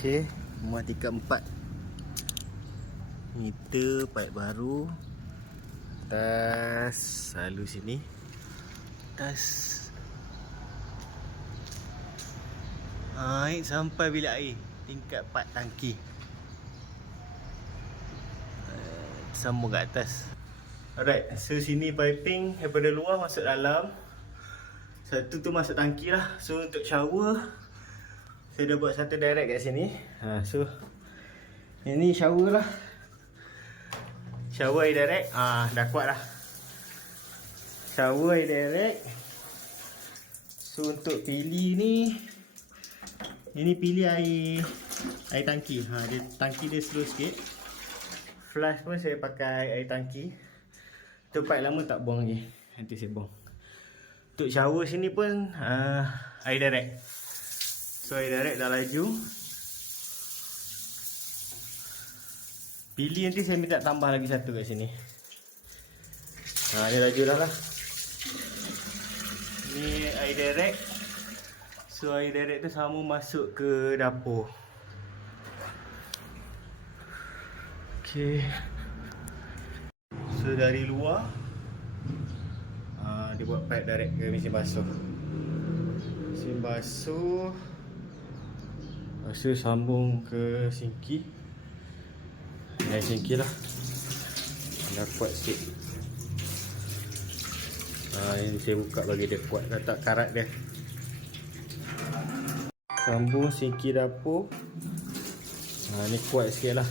Okey, rumah tingkat 4 meter, pipe baru. Atas selalu sini. Atas naik sampai bilik air tingkat 4 tangki. Sambung kat atas. Alright, so sini piping daripada luar masuk dalam. Satu tu masuk tangki lah. So untuk shower, saya dah buat satu direct kat sini. So ini shower lah. Shower air direct. Dah kuat lah. Shower air direct. So untuk pilih ni, ini pilih air tangki. Tangki dia slow sikit. Flush pun saya pakai air tangki. Tu pipe lama tak buang lagi. Nanti saya buang. Untuk shower sini pun air direct. So air direct dah laju. Pilih nanti saya minta tambah lagi satu kat sini. Dia laju dah lah. Ni air direct. So air direct tu sama masuk ke dapur. Okay. So dari luar dia buat pipe direct ke mesin basuh. Mesin basuh. Lepas tu sambung ke sinki. Sinki lah. Dah kuat sikit. Ini saya buka bagi dia kuat, letak karat dia. Sambung sinki dapur. Ni kuat sikit lah.